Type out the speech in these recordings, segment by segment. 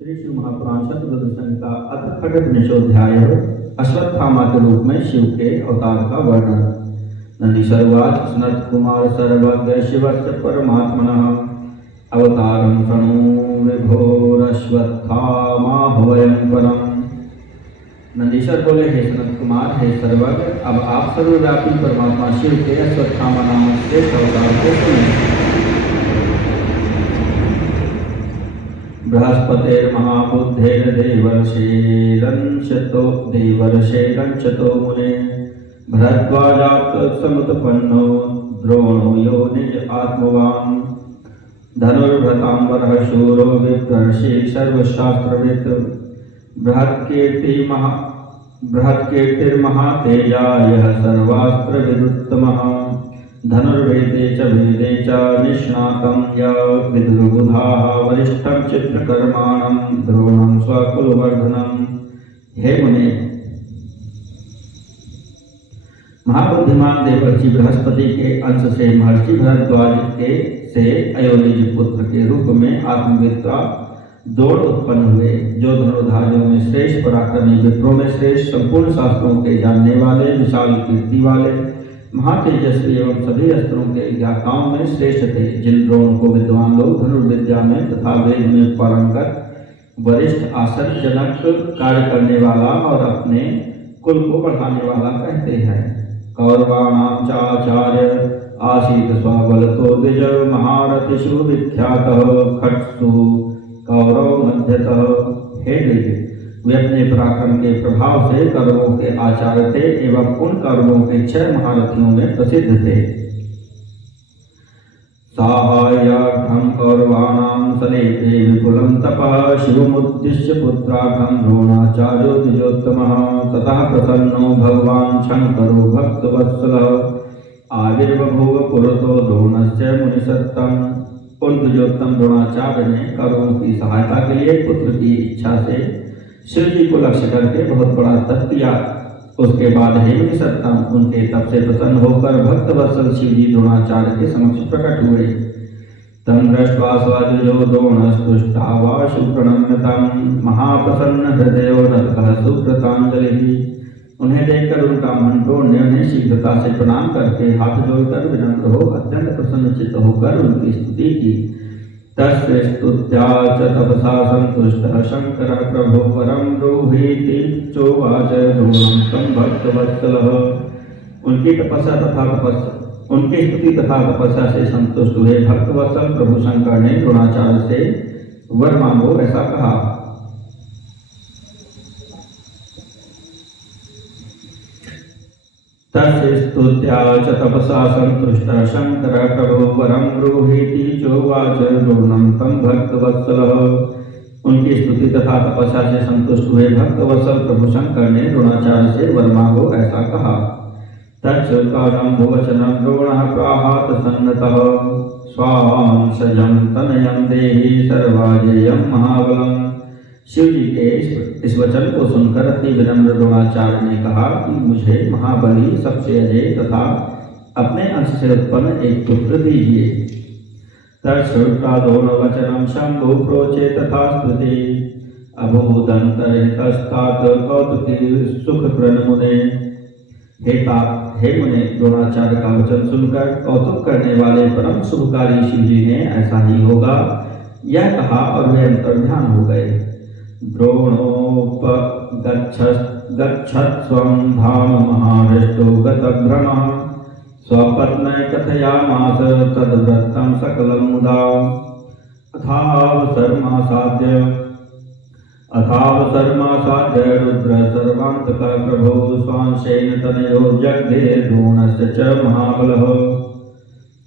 श्री शिव महापुराण शतरुद्र संहिता अथ खड्गनिषोध्याय अश्वत्थामा के रूप में शिव के अवतार का वर्णन। नंदीश्वरवाच सनत कुमार सर्वज्ञ शिवस्य परमात्मनः अवतारं शृणु विभोरश्वत्थामाह्वयं परम्। नंदीश्वर बोले, हे सनत कुमार, हे सर्वज्ञ, अब आप सर्वव्यापी परमात्मा शिव के अश्वत्थामा नामक श्रेष्ठ अवतार को सुनें। बृहस्पतिर्महाबुद्धेन देवर्षेरंशतो मुने भरद्वाजात् समुत्पन्नो द्रोणो यो निज आत्मवान् धनुर्भृतांबरः शूरो विप्रर्षि सर्वशास्त्रवित् बृहत्कीर्तिर्महातेजा यः सर्वास्त्रविदुत्तमः धनुर्वेदे च वेदे च निष्णातं य विदुर्बुधाः वरिष्ठं चित्रकर्माणं द्रोणं स्वकुलवर्धनम्। हे मुने, महाबुद्धिमान देवर्षि बृहस्पति के अंश से महर्षि भरद्वाज के से अयोनिज पुत्र के रूप में आत्मविद का द्रोण उत्पन्न हुए, जो धनुर्धारियों में श्रेष्ठ, पराक्रमी, विप्रों में श्रेष्ठ, संपूर्ण शास्त्रों के जानने वाले, विशाल कीर्ति वाले, महातेजस्वी एवं सभी अस्त्रों के ज्ञाताओं में श्रेष्ठ थे। जिन द्रोण को विद्वान लोग धनुर्विद्या में तथा वेद में पारंगत, वरिष्ठ, आश्चर्यजनक, कार्य करने वाला और अपने कुल को बढ़ाने वाला कहते हैं। कौरवाणां चाचार्य आसीत स्वाबलतो द्विज महारथिषु विख्यातः खट्सु कौरव मध्यतः। हे द्विज, वे अपने पराक्रम के प्रभाव से कौरवों के आचार्य थे एवं उन कौरवों के 6 महारथियों में प्रसिद्ध थे। साहाय्यार्थं कौरवाणां सलेपे विपुलं तपः शिवमुद्दिश्य पुत्रार्थं द्रोणाचार्यो द्विजोत्तमः। ततः प्रसन्नो भगवान् शंकरो भक्तवत्सलः आविर्बभूव पुरतो द्रोणस्य मुनिसत्तम। उन द्विजोत्तम द्रोणाचार्य ने कौरवों की सहायता के लिए पुत्र की इच्छा से शिव जी को लक्ष्य करके बहुत बड़ा तप किया। उसके बाद हे मुनिसत्तम, उनके तप से प्रसन्न होकर भक्तवत्सल शिव जी द्रोणाचार्य के समक्ष प्रकट हुए। तम दृष्ट्वा स्वजुजो द्रोणस्तुष्टावाशु प्रणम्यतं महाप्रसन्न हृदयो नतः सुकृतांजलिः। उन्हें देखकर उनका मन द्रोण्य ने शीघ्रता से प्रणाम करके हाथ जोड़कर विनम्र हो अत्यंत प्रसन्नचित्त होकर उनकी स्तुति की। तस्य स्तुत्या च तपसा संतुष्टः शंकरः प्रभो वरं ब्रूहीति चोवाच द्रोणं तं भक्तवत्सलः। उनकी स्तुति तथा तपस्या से संतुष्ट हुए भक्तवत्सल प्रभु शंकर ने द्रोणाचार्य से वर मांगो ऐसा कहा। तस्य स्तुत्या च तपसा संतुष्टः शंकरः प्रभो वरं ब्रूहीति चोवाच द्रोणं तं भक्तवत्सलः। उनकी स्तुति तथा तपस्या से संतुष्ट हुए भक्तवत्सल प्रभु शंकर ने द्रोणाचार्य से वर मांगो ऐसा कहा। तच्चकारं भुवचनं द्रोणः प्राहात सन्नतः स्वांशजं तनयं देहि सर्वाजेयं महाबलम्। शिव जी के इस वचन को सुनकर अति विनम्र द्रोणाचार्य ने कहा कि मुझे महाबली, सबसे अजय तथा अपने अंश से उत्पन्न एक पुत्र दीजिए। तत्श्रुत्वा शंभु प्रोचे तथा स्तुति अभूदन्तर्हितस्तात् कौतुकी सुखकृन् मुने। हे मुने, द्रोणाचार्य का वचन सुनकर कौतुक करने वाले परम शुभकारी शिव जी ने ऐसा ही होगा यह कहा और वे अंतर्ध्यान हो गए। द्रोणोपगच्छत्स्वं धाम महाहृष्टो गतभ्रमः स्वपत्न्यै कथयामास तद्वृत्तं सकलं मुदा। अथावसर्मासाद्य रुद्र सर्वान्तकः प्रभो स्वांशेन तनयो जग्धे द्रोणस्य च महाबलः।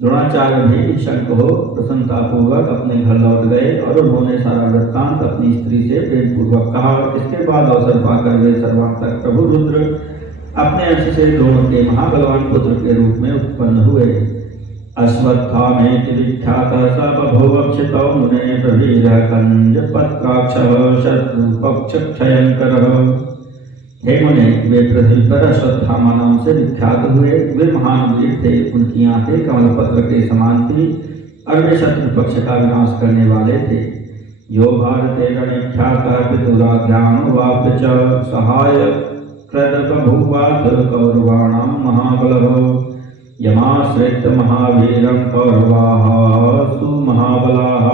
द्रोणाचार्य भी शंक हो प्रसन्नतापूर्वक अपने घर लौट गए और उन्होंने सारा वृत्तांत अपनी स्त्री से प्रेम पूर्वक कहा। इसके बाद अवसर पाकर वे सर्वांतक प्रभु रुद्र अपने अंश से द्रोण के महाबलवान पुत्र के रूप में उत्पन्न हुए। अश्वत्थामेति विख्यातः स बभूवक्षितो मुने प्रवीरः कंजपत्राक्षः शत्रुपक्षक्षयङ्करः। हे मुने, वे पृथ्वी पर अश्वत्थामा नाम से विख्यात हुए। वे महान वीर थे, उनकी आंखें कमलपत्र के समान थी और वे शत्रु पक्ष का विनाश करने वाले थे। यो भारते रणिख्यातः पितुराज्ञानुवाप्य च सहाय कृत बभूवाथ कौरवाणां महाबलः यमाश्रित्य महावीरं कौरवाः सुमहाबलाः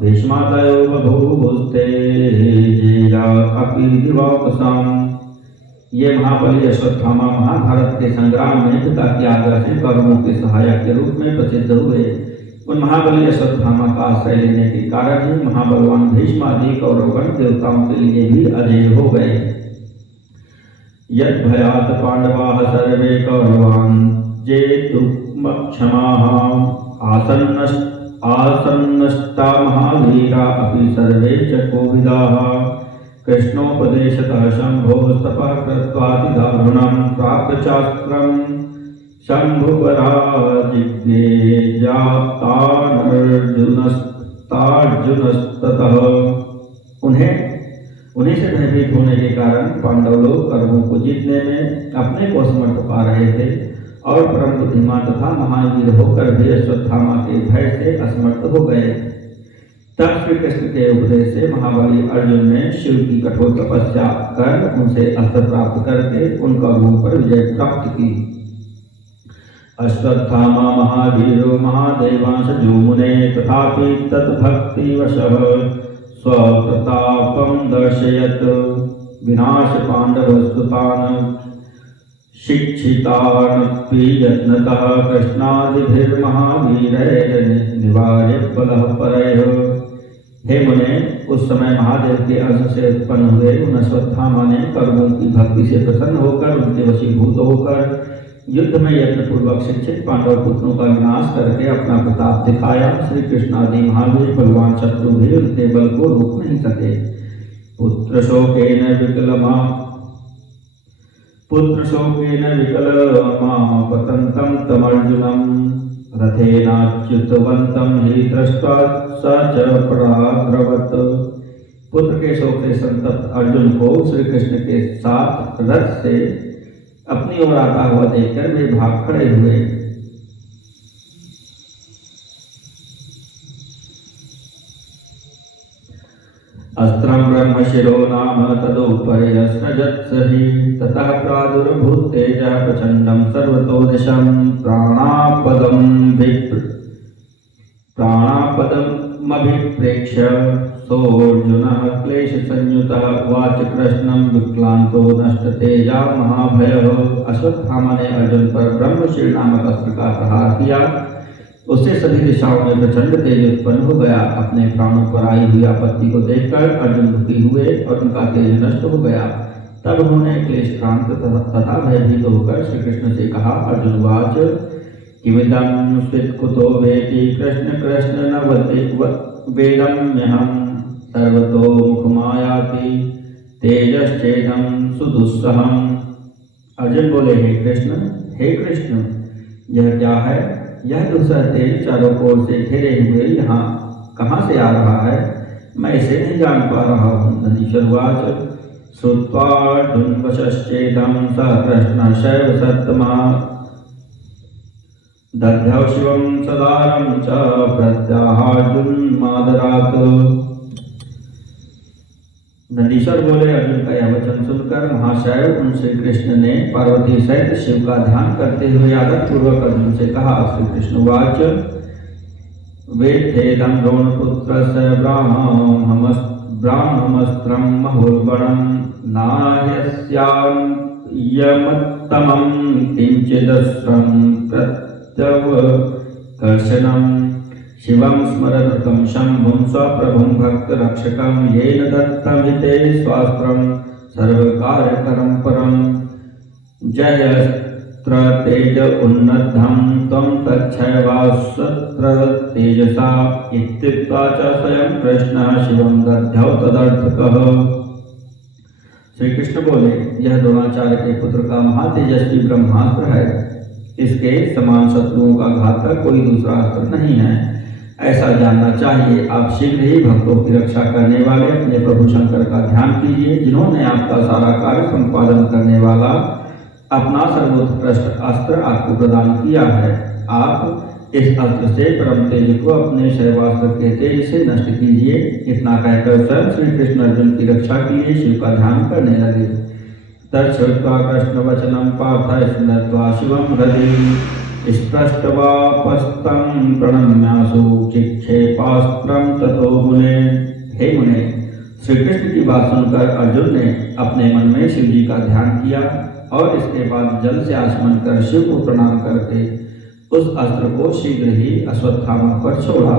भीष्मादयो बभूवुस्ते जेया अपि दिवाकसाम्। ये महाबली अश्वत्थामा महाभारत के संग्राम में पिता की आज्ञा से कौरवों के सहायक के रूप में प्रसिद्ध हुए। उन महाबली अश्वत्थामा का आश्रय लेने के कारण ही महाबलवान भीष्मादि कौरवगण देवताओं के लिए भी अजय हो गए। यद भयात पांडवाः सर्वे कौरवान् जेतुमक्षमाः आसन्नस्ता महावीरा अपि सर्वे च कोविदाः कृष्णोपदेशतः शम्भोस्तपः कृत्वातिदारुणं प्राप्य चास्त्रं शम्भुपराजिज्ञेयातार्जुनस्ततः। उन्हीं से भयभीत होने के कारण पांडव लोग कौरवों को जीतने में अपने को समर्थ पा रहे थे और परम बुद्धिमान तथा महावीर होकर भी अश्वत्थामा के भय से असमर्थ हो गए। तब श्री कृष्ण के उपदेश से महाबली अर्जुन ने शिव की कठोर तपस्या कर उनसे अस्त्र प्राप्त करके उन कौरवों पर विजय प्राप्त की। अश्वत्थामा महावीरो महादेवांश मुने तथापि तद्भक्तिवशः स्वप्रतापं दर्शयत् विनाश पांडवस्तुतान् शिक्षितानपि यत्नतः कृष्णादिभिर्महावीरैर्निवार्य बलः परैः। हे मुने, उस समय महादेव के अंश से उत्पन्न हुए उन अश्वत्थामा ने कौरवों की भक्ति से प्रसन्न होकर उनके वशीभूत होकर युद्ध में यत्नपूर्वक शिक्षित पांडव पुत्रों का विनाश करके अपना प्रताप दिखाया। श्री कृष्णादि महावीर बलवान शत्रु भी उनके बल को रोक नहीं सके। पुत्र शोकेन विकलमापतन्तं तमर्जुनं रथेनाच्युतवन्तं हि दृष्ट्वा स च पराग्रवत्। पुत्र के शोक से संतप्त अर्जुन को श्री कृष्ण के साथ रथ से अपनी ओर आता हुआ देखकर वे भाग खड़े हुए। अस्त्रं ब्रह्मशिरो नाम तदुपर्यस्रजत्सहि ततः प्रादुर्भूत्तेजः प्रचण्डं सर्वतो दिशं प्राणापदमभिप्रेक्ष्य सोऽर्जुनः क्लेशसंयुतः उवाच कृष्णं विक्लान्तो नष्टतेजा महाभयः। अश्वत्थामा ने अर्जुन पर ब्रह्मशील नामक अस्त्र का प्रहार किया। उससे सभी दिशाओं में प्रचंड तेज उत्पन्न हो गया। अपने प्राणों पर आई हुई आपत्ति को देखकर अर्जुन दुखी हुए और उनका तेज नष्ट हो गया। तब उन्होंने क्लेशक्रांत तथा भयभीत होकर श्री कृष्ण से कहा। अर्जुन वाच किमिदं स्वित्कुतो वेति कृष्ण कृष्ण न वेदम्यहं सर्वतो मुखमायाति तेजश्चेदं सुदुस्सहम्। अर्जुन बोले, हे कृष्ण, यह क्या है? यह दूसरा तेज चारों ओर से घेरे हुए यहाँ कहाँ से आ रहा है? मैं इसे नहीं जान पा रहा हूँ। नदीश्वरवाच श्रुत्वार्जुनवशश्चेदं स कृष्णः शैव सत्तमा दध्यौ शिवं सदारं च प्रत्याहार्जुनमादरात्। नंदीश्वर बोले, अर्जुन का यह वचन सुनकर महाशय उन श्री कृष्ण ने पार्वती सहित शिव का ध्यान करते हुए आदर पूर्वक अर्जुन से कहा। श्री कृष्ण वाच वेत्थेदं द्रोणपुत्रस्य ब्राह्ममस्त्रं महोल्बणं नायस्यायमत्तमं किंचिदस्त्रं प्रत्यवकर्षणम् शिवं स्मरतं शंभुं स्वप्रभुं भक्तरक्षकं येन दत्तमिते स्वास्त्रं सर्वकार्यकरं परं जयस्त्र तेज उन्नद्धं त्वं तच्छैवास्त्र तेजसा इत्युक्त्वा च स्वयं कृष्णः शिवं दध्यौ तदर्थकः। श्री कृष्ण बोले, यह द्रोणाचार्य के पुत्र का महातेजस्वी ब्रह्मास्त्र है। इसके समान शत्रुओं का घातक कोई दूसरा अस्त्र नहीं है, ऐसा जानना चाहिए। आप शीघ्र ही भक्तों की रक्षा करने वाले अपने प्रभु शंकर का ध्यान कीजिए, जिन्होंने आपका सारा कार्य संपादन करने वाला अपना सर्वोत्कृष्ट अस्त्र आपको प्रदान किया है। आप इस अस्त्र से परम तेज को अपने शैवास्त्र के तेज से नष्ट कीजिए। इतना कहकर स्वयं श्री कृष्ण अर्जुन की रक्षा के लिए शिव का ध्यान करने लगे। तच्छ्रुत्वा कृष्ण वचनम पार्थ स्मृत्वा शिवम हृदि स्पृष्ट्वापस्तं प्रणम्यासु चिक्षेपास्त्रं ततो मुने। हे मुने, श्री कृष्ण की बात सुनकर अर्जुन ने अपने मन में शिव जी का ध्यान किया और इसके बाद जल से आचमन कर शिव को प्रणाम करके उस अस्त्र को शीघ्र ही अश्वत्थामा पर छोड़ा।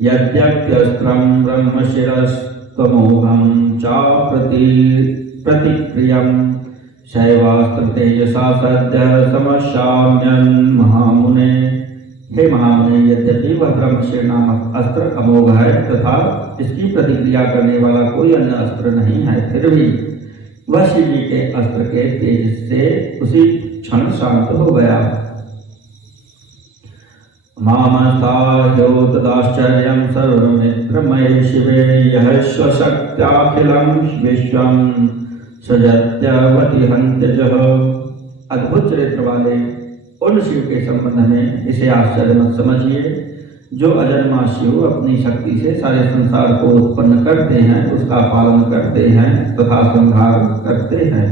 यद्यप्यस्त्रं ब्रह्मशिरस्तमोघं प्रतिक्रियं शैवास्त्र तेजसा सद्य समश्याम्यन् महामुने। हे महामुने, यद्यपि वह ब्रह्मशिर नामक अस्त्र अमोघ है तथा इसकी प्रतिक्रिया करने वाला कोई अन्य अस्त्र नहीं है, फिर भी वह शिव जी के अस्त्र के तेज से उसी क्षण शांत हो गया। मामस्थायो तदाश्चर्यं सर्वमित्रमये शिवे यः स्वशक्त्याखिलं विश्वं सृजत्यवति हन्त्यजः। अद्भुत चरित्र वाले उन शिव के संबंध में इसे आश्चर्य मत समझिए, जो अजन्मा शिव अपनी शक्ति से सारे संसार को उत्पन्न करते हैं, उसका पालन करते हैं तथा संहार करते हैं।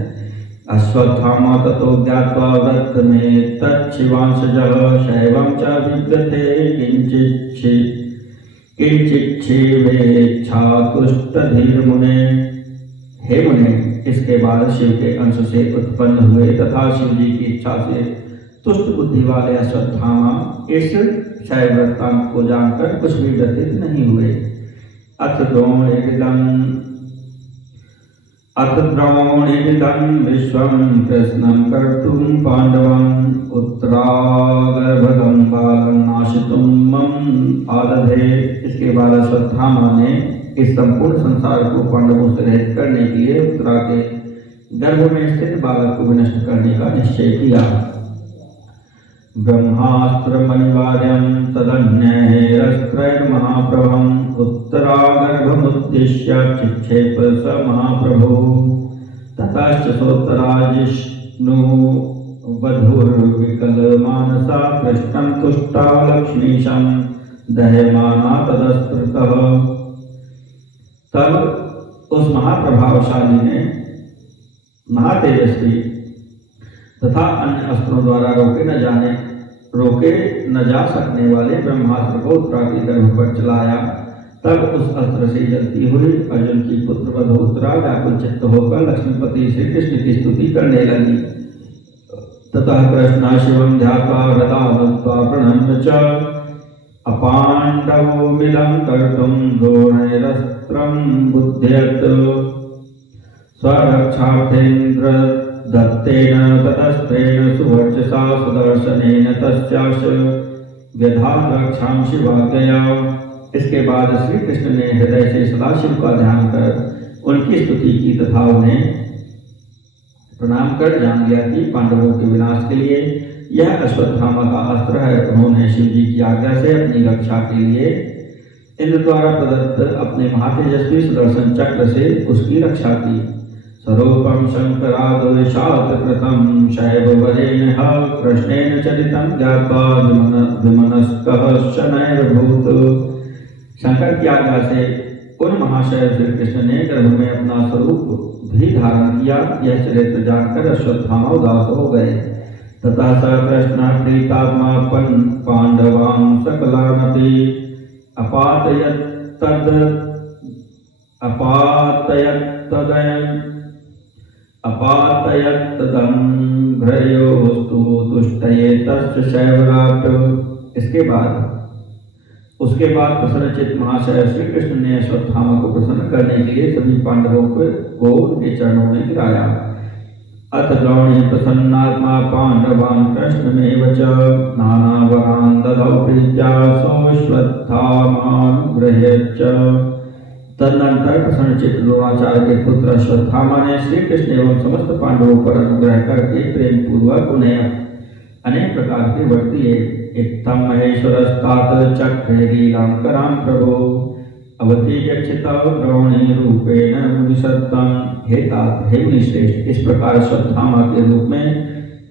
अश्वत्थामा ततो ज्ञात्वा वृत्तमें तच्छिवांशजः शैवं च विद्यते किंचिच्छिवेच्छातुष्टधीर्मुने। हे मुने, इसके बाद शिव के अंश से उत्पन्न हुए तथा शिव जी की इच्छा से तुष्ट बुद्धि वाले अश्वत्थामा इस शैव वृत्तांत को जानकर कुछ भी व्यथित नहीं हुए। अथ द्रोणिदं विश्वं कृष्णं कर्तुं पांडवं उत्तरागर्भगं बालं नाशितुं मम आदधे। इसके बाद अश्वत्थामा ने इस संपूर्ण संसार को पांडवों से रहित करने के लिए उत्तरा के गर्भ में स्थित बालक को विनष्ट करने का निश्चय किया। ब्रह्मास्त्रमनिवार्यं तदन्यैरस्त्रैर्महाप्रभं उत्तरागर्भमुद्दिश्य चिक्षेप स महाप्रभो। ततश्च सोत्तराजिष्णु वधुर्विकलमानसा कृष्णं तुष्टा लक्ष्मीशं दह्यमाना तदस्त्रतः। तब उस महाप्रभावशाली ने महातेजस्वी तथा अन्य अस्त्रों द्वारा रोके न जा सकने वाले ब्रह्मास्त्र को उत्तरा के गर्भ पर चलाया। तब उस अस्त्र से जलती हुई अर्जुन की पुत्र वधू उत्तरा व्याकुल चित्त होकर लक्ष्मीपति श्री कृष्ण की स्तुति करने लगी। ततः कृष्ण शिवं ध्यात्वा हृदा दत्त्वा प्रणम्य च अपाण्डवो मिलं कर्तुं द्रोणैरस्त्रं बुध्यत। स्वरक्षार्थेन्द्र दत्तेन ततस्त्रेण सुवर्चसा सुदर्शनेन तस्याश व्यधात रक्षां शिवाज्ञया। इसके बाद श्री कृष्ण ने हृदय से सदाशिव का ध्यान कर उनकी स्तुति की तथा उन्हें प्रणाम कर जान लिया कि पांडवों के विनाश के लिए यह अश्वत्थामा का अस्त्र है। उन्होंने शिव जी की आज्ञा से अपनी रक्षा के लिए इंद्र द्वारा प्रदत्त अपने महातेजस्वी सुदर्शन चक्र से उसकी रक्षा की। स्वरूपं शंकराद्वेषात् कृतं शैववरेण कृष्णेन चरितं ज्ञात्वा विमनस्कः शनैर्भूत्। शंकर की आज्ञा से उन महाशय श्री कृष्ण ने गर्भ में अपना स्वरूप भी धारण किया। यह चरित्र जानकर अश्वत्थामा उदास हो गए। ततः स कृष्ण प्रीतात्मा पांडवान् सकलानपि अपातयत्तदंभ्रयोस्तु तुष्टये तस्य शैवराट। उसके बाद प्रसन्नचित्त महाशय श्री कृष्ण ने अश्वत्थामा को प्रसन्न करने के लिए सभी पांडवों को उनके चरणों में गिराया। अथ द्रोणी प्रसन्नात्मा पांडवान् कृष्णमेव च नानावरान् ददौ प्रीत्या सोऽश्वत्थामानुगृह्य च। तदनंतर प्रसन्नचित्त द्रोणाचार्य के पुत्र अश्वत्थामा ने श्री कृष्ण एवं समस्त पांडवों पर अनुग्रह करके प्रेम पूर्वक उन्हें अनेक प्रकार के वर दिए। इत्थं महेश्वरस्तात चक्रे लीलां करां प्रभो अवतीर्यक्षिता द्रोणी रूपेण मुनिसत्तम। हे तात, हे मुनिश्रेष्ठ, इस प्रकार अश्वत्थामा के रूप में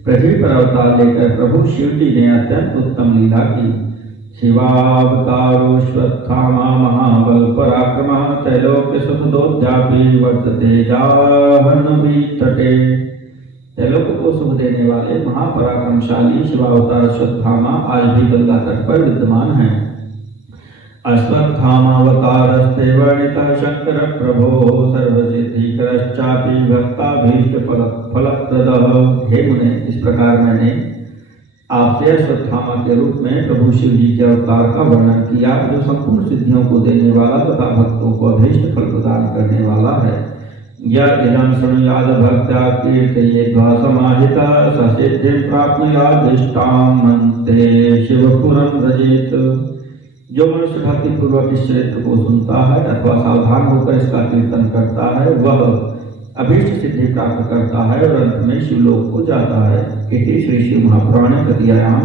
पृथ्वी पर अवतार लेकर प्रभु शिव जी ने अत्यंत उत्तम लीला की। शिवावतारोश्वत्थामा महाबल पराक्रमा त्रैलोक्य सुखदोद्यापी वर्तते जाह्नवी तटे। त्रैलोक को सुख देने वाले महापराक्रमशाली शिवावतार अश्वत्थामा आज भी गंगा तट पर विद्यमान है। अश्वत्थामावतारस्ते वर्णितः शंकर प्रभो सर्वसिद्धिकरश्चापि भक्ताभीष्ट फलप्रदः। हे मुने, इस प्रकार मैंने आपसे अश्वत्थामा के रूप में प्रभु शिव जी के अवतार का वर्णन किया, जो संपूर्ण सिद्धियों को देने वाला तथा भक्तों को अभीष्ट फल प्रदान करने वाला है। यदं शृणुयाद भक्त्या कीर्तयेद्वा समाहितः ससिद्धिं प्राप्नुयादिष्टामन्ते शिवपुरं व्रजेत। जो मनुष्य भक्ति पूर्वक इस चरित्र को सुनता है अथवा सावधान होकर इसका कीर्तन करता है, वह अभीष्ट सिद्धि प्राप्त करता है और अंत में शिवलोक को जाता है। इति श्री शिव महापुराणे तृतीयायां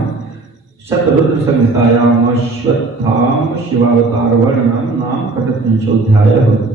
शतरुद्र संहितायां अश्वत्थाम शिवावतार वर्णनम नाम 38वाध्यायः।